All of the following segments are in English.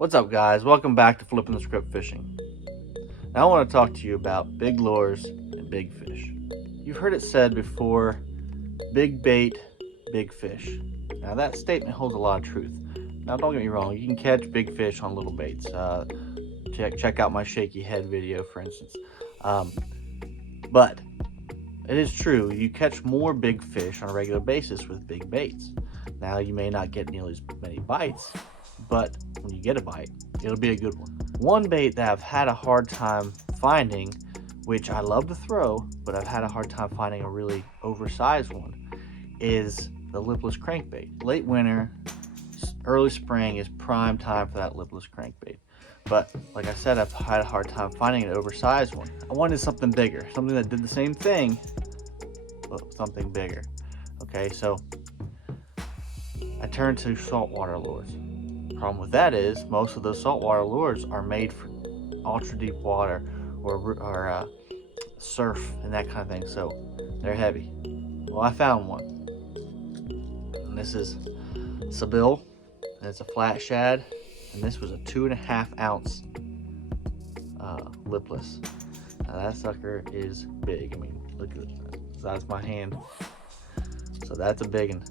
What's up, guys? Welcome back to Flipping the Script Fishing. Now I want to talk to you about big lures and big fish. You've heard it said before, big bait, big fish. Now that statement holds a lot of truth. Now don't get me wrong, you can catch big fish on little baits. Check out my shaky head video, for instance. But it is true, you catch more big fish on a regular basis with big baits. Now you may not get nearly as many bites, but when you get a bite, it'll be a good one. One bait that I've had a hard time finding, which I love to throw, but I've had a hard time finding a really oversized one, is the lipless crankbait. Late winter, early spring is prime time for that lipless crankbait. But like I said, I've had a hard time finding an oversized one. I wanted something bigger, something that did the same thing, but something bigger. Okay, so I turned to saltwater lures. Problem with that is most of those saltwater lures are made for ultra deep water or surf and that kind of thing, so they're heavy. Well, I found one, and this is Sebile, and it's a flat shad, and this was a 2.5 ounce lipless. Now that sucker is big. I mean, look at the size of my hand, so that's a big one.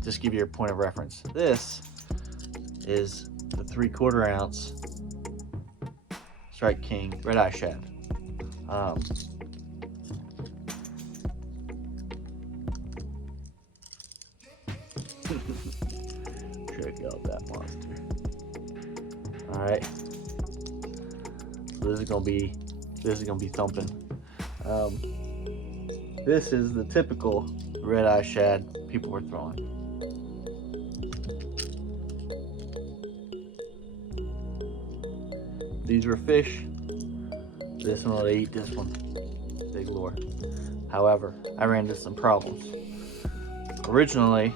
Just give you a point of reference. This is the 3/4 ounce Strike King Red Eye Shad. Check out that monster. Alright. So this is gonna be thumping. This is the typical red eye shad people were throwing. These were fish. This one will eat this one. Big lure. However, I ran into some problems. Originally,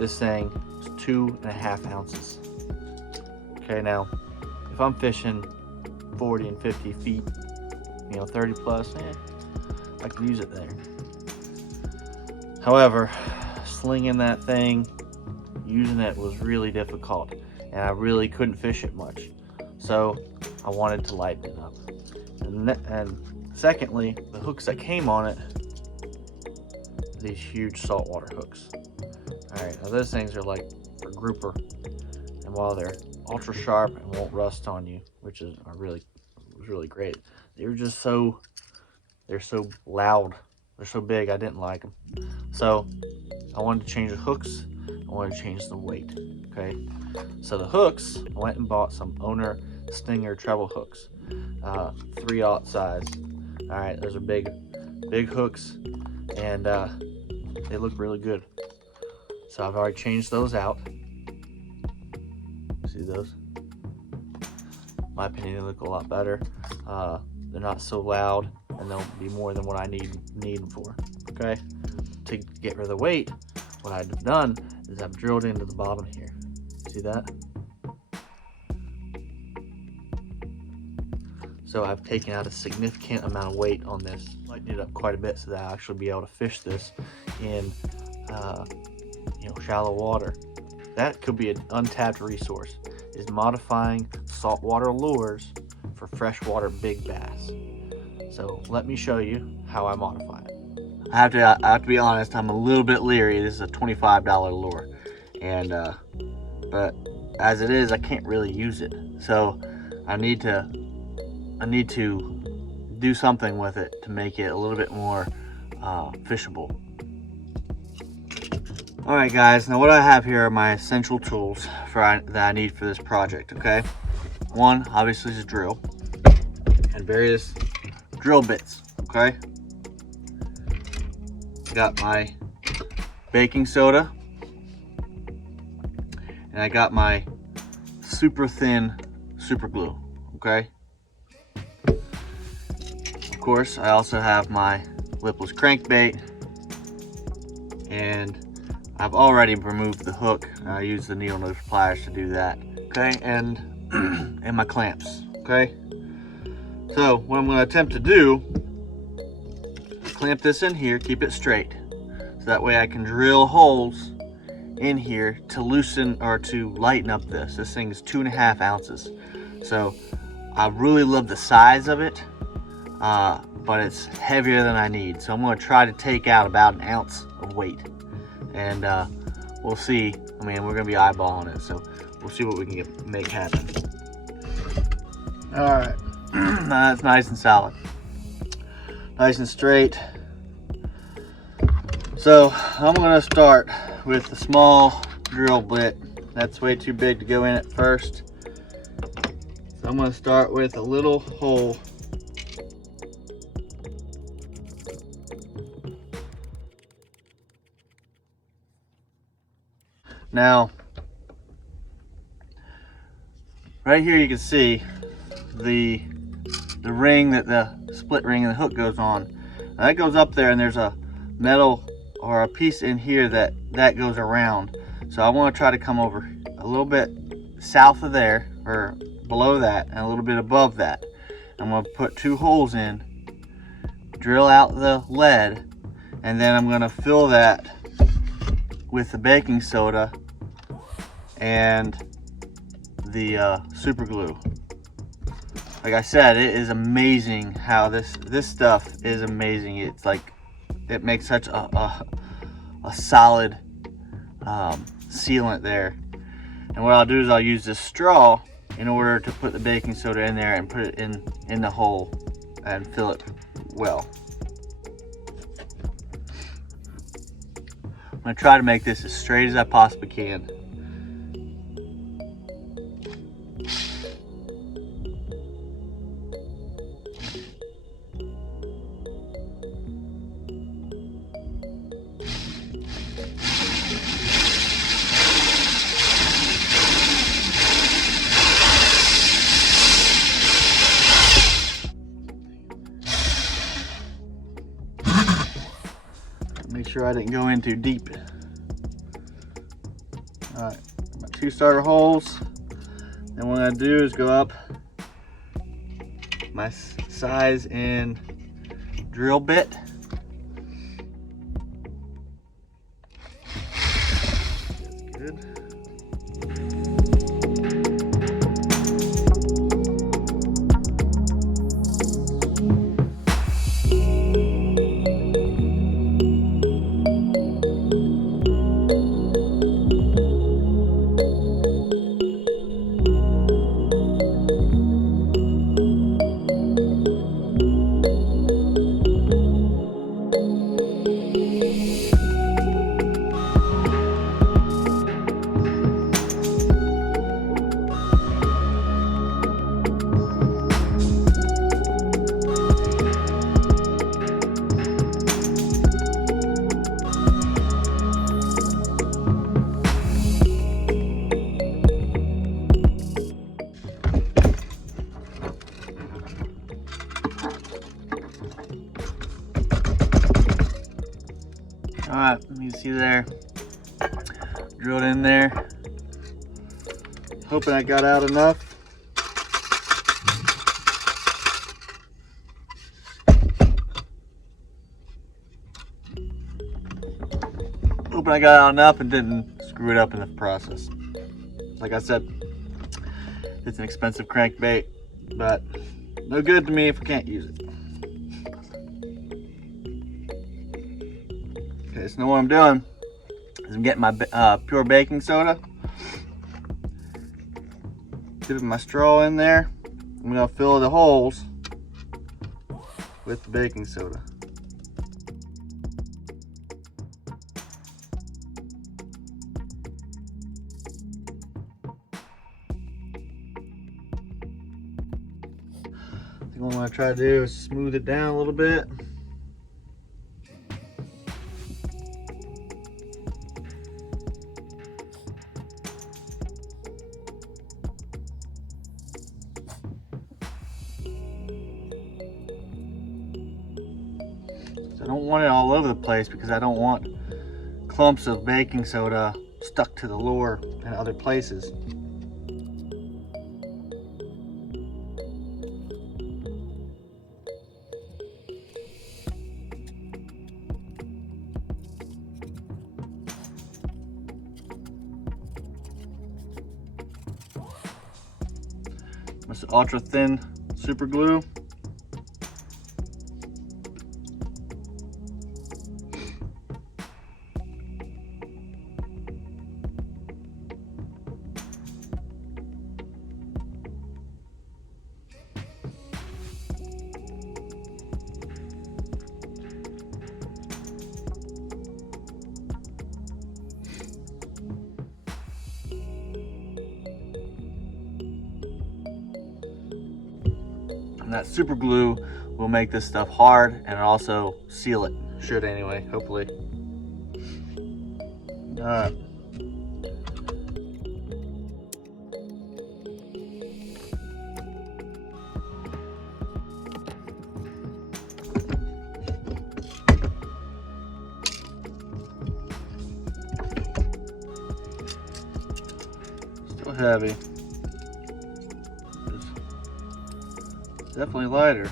this thing was 2.5 ounces. Okay, now, if I'm fishing 40 and 50 feet, 30 plus, I could use it there. However, slinging that thing, using it was really difficult, and I really couldn't fish it much. So I wanted to lighten it up. And secondly, the hooks that came on it, these huge saltwater hooks. Alright, now those things are like for grouper, and while they're ultra sharp and won't rust on you, which is really great, they're so loud, they're so big, I didn't like them. So I wanted to change the hooks, I wanted to change the weight. Okay, so the hooks, I went and bought some Owner Stinger treble hooks, 3/0 size. All right, those are big hooks, and they look really good. So I've already changed those out. See those? In my opinion, they look a lot better. They're not so loud, and they'll be more than what I need them for. Okay, to get rid of the weight, what I've done is I've drilled into the bobbin here. See that? So I've taken out a significant amount of weight on this, lightened it up quite a bit so that I'll actually be able to fish this in shallow water. That could be an untapped resource, is modifying saltwater lures for freshwater big bass. So let me show you how I modify it. I have to be honest, I'm a little bit leery. This is a $25 lure, and but as it is, I can't really use it. So I need to do something with it to make it a little bit more fishable. Alright guys, now what I have here are my essential tools that I need for this project, okay? One, obviously, is a drill and various drill bits, okay? Got my baking soda, and I got my super thin super glue, okay? Of course, I also have my lipless crankbait, and I've already removed the hook. I use the needle nose pliers to do that, okay? And and my clamps, okay? So what I'm going to attempt to do, clamp this in here, keep it straight, so that way I can drill holes in here to loosen or to lighten up this. This thing is 2.5 ounces. So I really love the size of it, but it's heavier than I need. So I'm going to try to take out about 1 ounce of weight, and we'll see. I mean, we're going to be eyeballing it, so we'll see what we can make happen. All right, that's nice and solid, nice and straight. So I'm going to start with the small drill bit. That's way too big to go in at first. So I'm going to start with a little hole. Now, right here you can see the ring that the split ring and the hook goes on. Now that goes up there, and there's a metal or a piece in here that goes around. So I want to try to come over a little bit south of there, or below that, and a little bit above that. I'm going to put 2 holes in, drill out the lead, and then I'm going to fill that with the baking soda and the super glue. Like I said, it is amazing how this stuff is amazing. It's like, it makes such a solid sealant there. And what I'll do is I'll use this straw in order to put the baking soda in there and put it in the hole and fill it well. I'm going to try to make this as straight as I possibly can. Make sure I didn't go in too deep. Alright, my 2 starter holes. And what I'm going to do is go up my size and drill bit. That's good. Alright, you see there, drilled in there. Hoping I got out enough. Hoping I got out enough and didn't screw it up in the process. Like I said, it's an expensive crankbait, but no good to me if I can't use it. Okay, so now what I'm doing is I'm getting my pure baking soda, dipping my straw in there. I'm gonna fill the holes with the baking soda. I think what I'm gonna try to do is smooth it down a little bit. I don't want it all over the place because I don't want clumps of baking soda stuck to the lure and other places. This ultra thin super glue. And that super glue will make this stuff hard and also seal it. Should anyway, hopefully. Alright. Still heavy. Definitely lighter.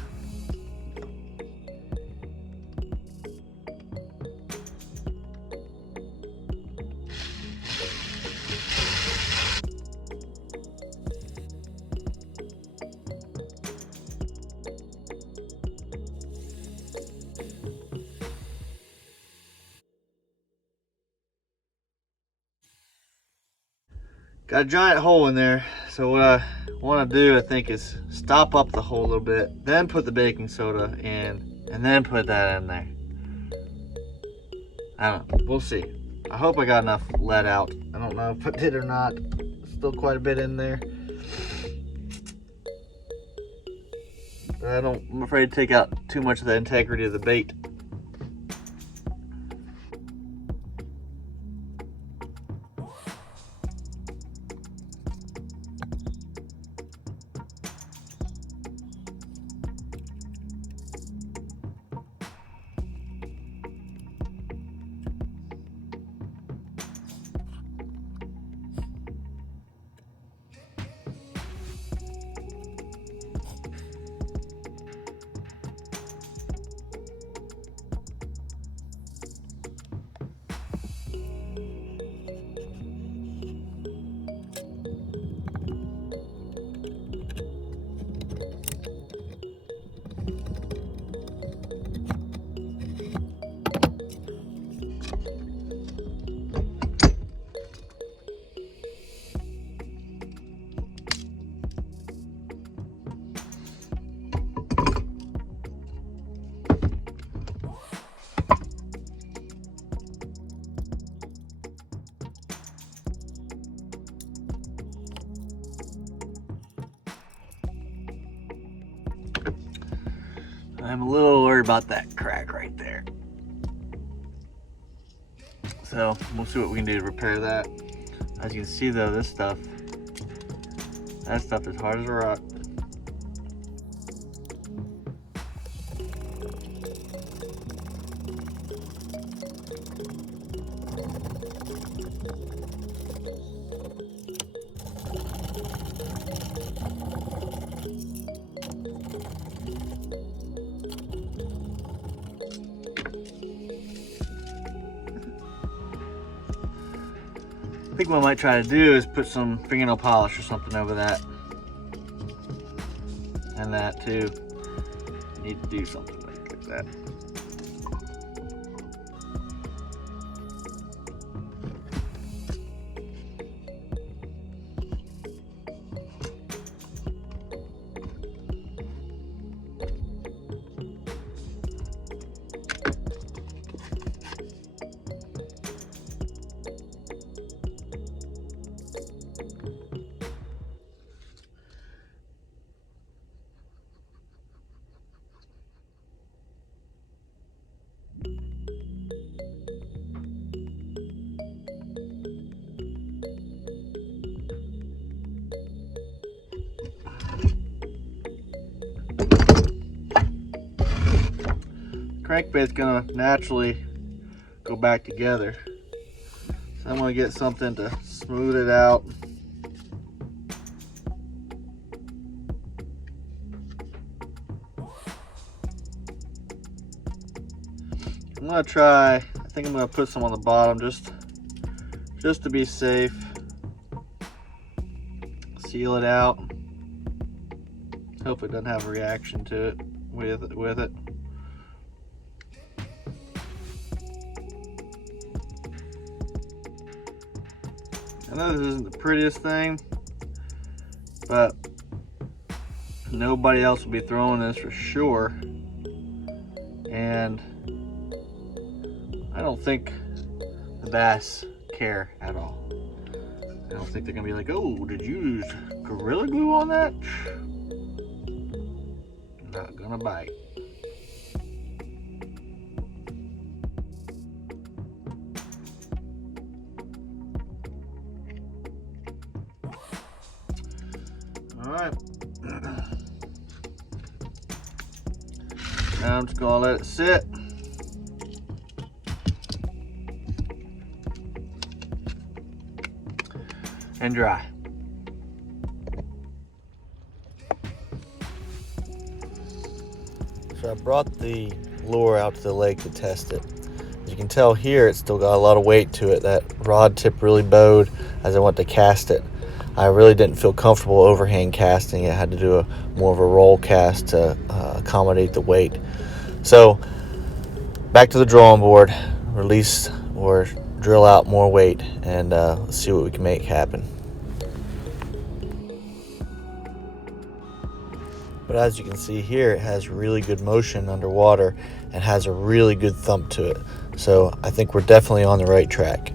Got a giant hole in there, so what I want to do, I think, is stop up the hole a little bit, then put the baking soda in, and then put that in there. I don't know, we'll see. I hope I got enough let out. I don't know if I did or not. Still quite a bit in there. But I'm afraid to take out too much of the integrity of the bait. I'm a little worried about that crack right there. So we'll see what we can do to repair that. As you can see though, that stuff is hard as a rock. I think what I might try to do is put some fingernail polish or something over that. And that too. Need to do something like that. Crankbait's gonna naturally go back together. So I'm gonna get something to smooth it out. I'm gonna try, I think I'm gonna put some on the bottom just to be safe. Seal it out. Hope it doesn't have a reaction to it with it. I know this isn't the prettiest thing, but nobody else will be throwing this for sure. And I don't think the bass care at all. I don't think they're gonna be like, oh, did you use Gorilla Glue on that? Not gonna bite. All right. Now I'm just gonna let it sit. And dry. So I brought the lure out to the lake to test it. As you can tell here, it's still got a lot of weight to it. That rod tip really bowed as I went to cast it. I really didn't feel comfortable overhand casting it. I had to do more of a roll cast to accommodate the weight. So back to the drawing board, release or drill out more weight, and let's see what we can make happen. But as you can see here, it has really good motion underwater and has a really good thump to it. So I think we're definitely on the right track.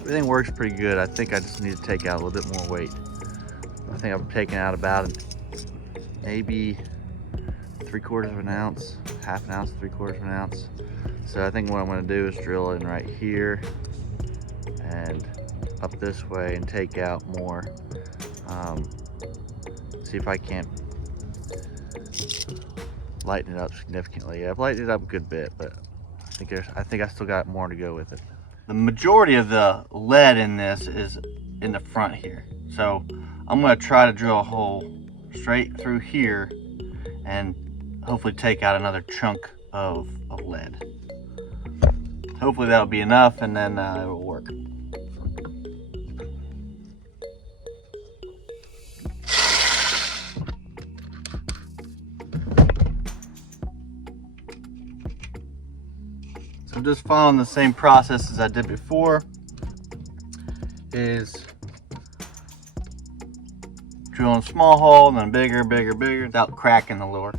Everything works pretty good. I think I just need to take out a little bit more weight. I think I've taken out about maybe 3/4 of an ounce, half an ounce, 3/4 of an ounce. So I think what I'm gonna do is drill in right here and up this way and take out more. See if I can't lighten it up significantly. I've lightened it up a good bit, but I think I still got more to go with it. The majority of the lead in this is in the front here. So I'm gonna try to drill a hole straight through here and hopefully take out another chunk of lead. Hopefully that'll be enough, and then it'll work. So I'm just following the same process as I did before, is drilling a small hole and then bigger, bigger, bigger without cracking the lure.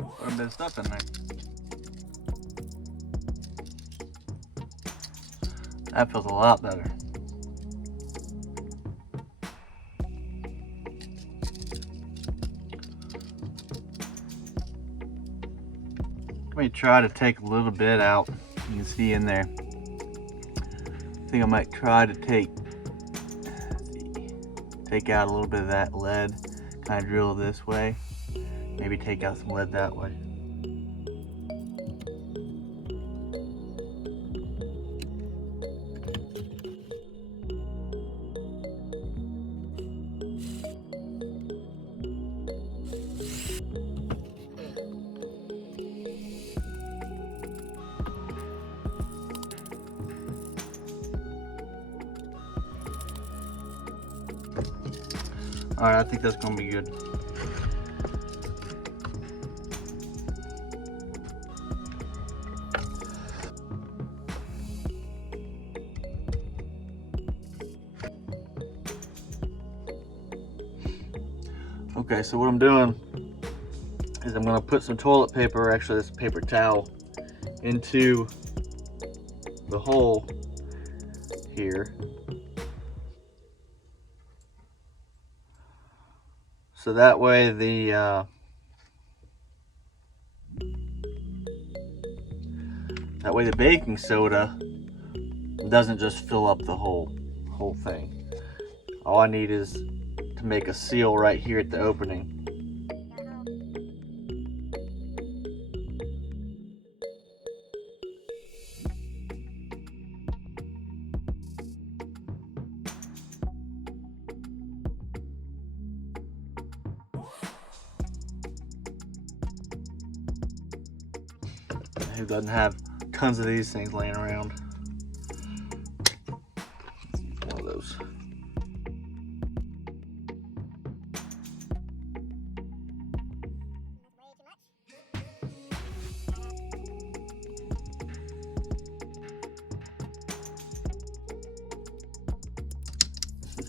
Quite a bit of stuff in there. That feels a lot better. Let me try to take a little bit out. You can see in there. I think I might try to take out a little bit of that lead. Kind of drill this way. Maybe take out some lead that way. All right, I think that's gonna be good. Okay, so what I'm doing is I'm gonna put some toilet paper, actually this paper towel, into the hole here. So that way the baking soda doesn't just fill up the whole thing. All I need is to make a seal right here at the opening. Who doesn't have tons of these things laying around? One of those.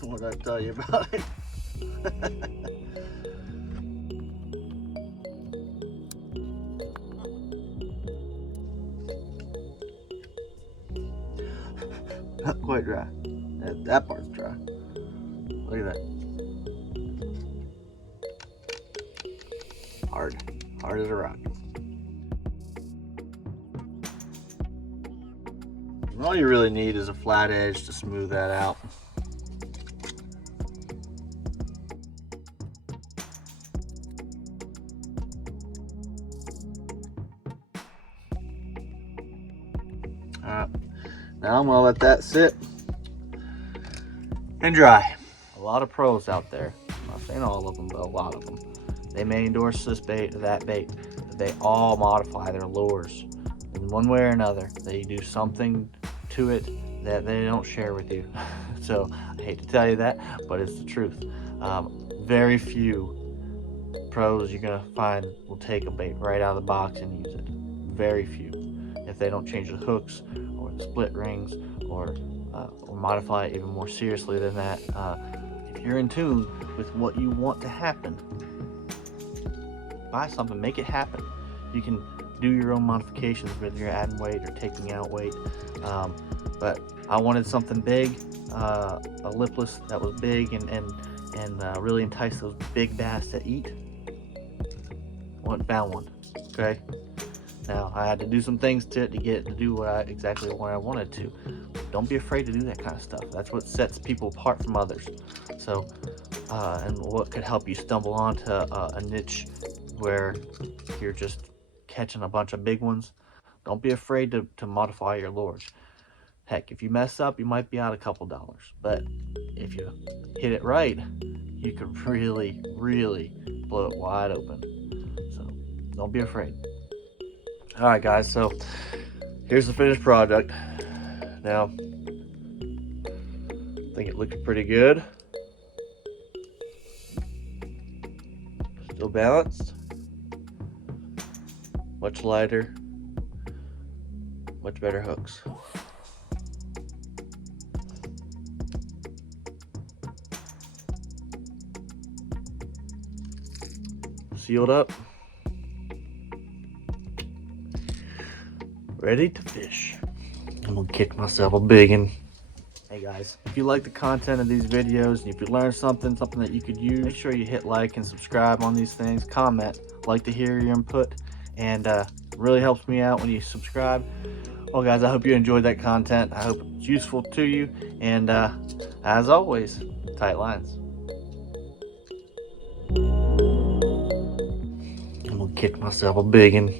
What did I tell you about it? Not quite dry. That part's dry. Look at that. Hard as a rock. And all you really need is a flat edge to smooth that out. Alright, now I'm gonna let that sit and dry. A lot of pros out there, I'm not saying all of them, but a lot of them, they may endorse this bait or that bait. They all modify their lures in one way or another. They do something to it that they don't share with you. So I hate to tell you that, but it's the truth. Very few pros you're gonna find will take a bait right out of the box and use it. Very few. If they don't change the hooks or the split rings or modify it even more seriously than that. If you're in tune with what you want to happen, buy something, make it happen. You can do your own modifications, whether you're adding weight or taking out weight. But I wanted something big, a lipless that was big and really entice those big bass to eat. Found one. Okay. Now I had to do some things to it to get it to do exactly what I wanted to. Don't be afraid to do that kind of stuff. That's what sets people apart from others. So, and what could help you stumble onto a niche where you're just catching a bunch of big ones. Don't be afraid to modify your lures. Heck, if you mess up, you might be out a couple dollars. But if you hit it right, you could really, really blow it wide open. So don't be afraid. All right, guys, so here's the finished product. Now, I think it looked pretty good. Still balanced. Much lighter. Much better hooks. Sealed up. Ready to fish. I'm gonna kick myself a big one. Hey guys, if you like the content of these videos and if you learned something that you could use, make sure you hit like and subscribe on these things. Comment. Like to hear your input, and really helps me out when you subscribe. Well guys, I hope you enjoyed that content. I hope it's useful to you, and as always, tight lines. I'm gonna kick myself a big one.